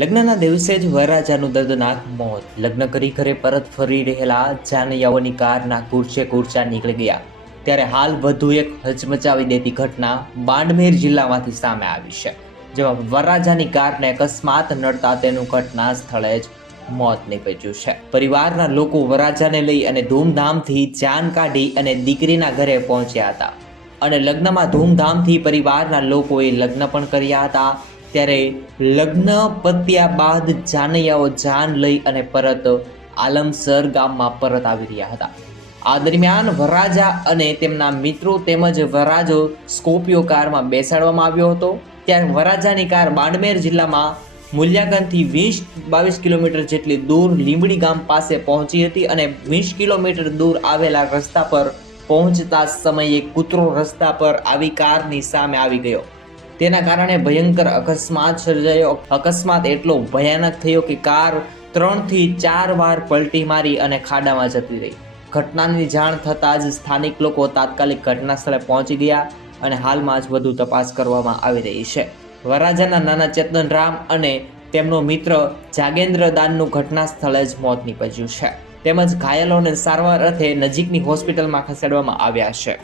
લગ્નના દિવસે જ વરરાજાનું દર્દનાક મોત. લગ્ન કરી ઘરે પરત ફરી રહેલા જાનૈયાઓની કારના કૂરચા નીકળી ગયા. ત્યારે હાલ વધુ એક હચમચાવી દેતી ઘટના બાડમેર જિલ્લામાંથી સામે આવી છે, જેમાં વરરાજાની કારને અકસ્માત નડતા તેનું ઘટના સ્થળે જ મોત નીપજ્યું છે. પરિવારના લોકો વરરાજાને લઈ અને ધૂમધામથી જાન કાઢી અને દીકરીના ઘરે પહોંચ્યા હતા અને લગ્નમાં ધૂમધામથી પરિવારના લોકોએ લગ્ન પણ કર્યા હતા. ત્યારે લગ્ન પત્યા બાદ જાનૈયાઓ જાન લઈ અને પરત આલમસર ગામમાં પરત આવી રહ્યા હતા. આ દરમિયાન વરરાજા અને તેમના મિત્રો તેમજ વરરાજો સ્કોર્પિયો કારમાં બેસાડવામાં આવ્યો હતો. ત્યારે વરરાજાની કાર બાડમેર જિલ્લામાં મૂલ્યાંકનથી 20-22 કિલોમીટર જેટલી દૂર લીંબડી ગામ પાસે પહોંચી હતી અને 20 કિલોમીટર દૂર આવેલા રસ્તા પર પહોંચતા સમયે કૂતરો રસ્તા પર આવી કારની સામે આવી ગયો. તેના કારણે ભયંકર અકસ્માત સર્જાયો. અકસ્માત એટલો ભયાનક થયો કે કાર 3 થી 4 વાર પલટી મારી અને ખાડામાં જતી રહી. ઘટનાની જાણ થતાં જ સ્થાનિક લોકો તાત્કાલિક ઘટના સ્થળે પહોંચી ગયા અને હાલમાં જ વધુ તપાસ કરવામાં આવી રહી છે. વરરાજાના નાના ચેતનરામ અને તેમનો મિત્ર જાગેન્દ્ર દાનનું ઘટના સ્થળે જ મોત નીપજ્યું છે, તેમજ ઘાયલોને સારવાર અર્થે નજીકની હોસ્પિટલમાં ખસેડવામાં આવ્યા છે.